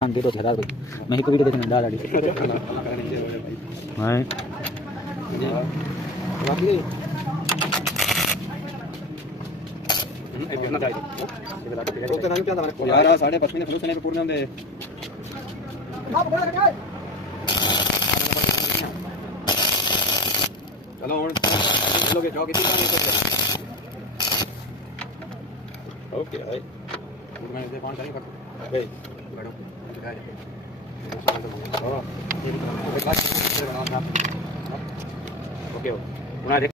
दे दो हजार भाई मैं एक वीडियो देखने डाल दी हां यार 5:30 मिनट फिर पे पूर्ण होंगे चलो हुन लोगे जाओ कितनी ओके भाई मैं से फोन करेंगे भाई बैठो ओके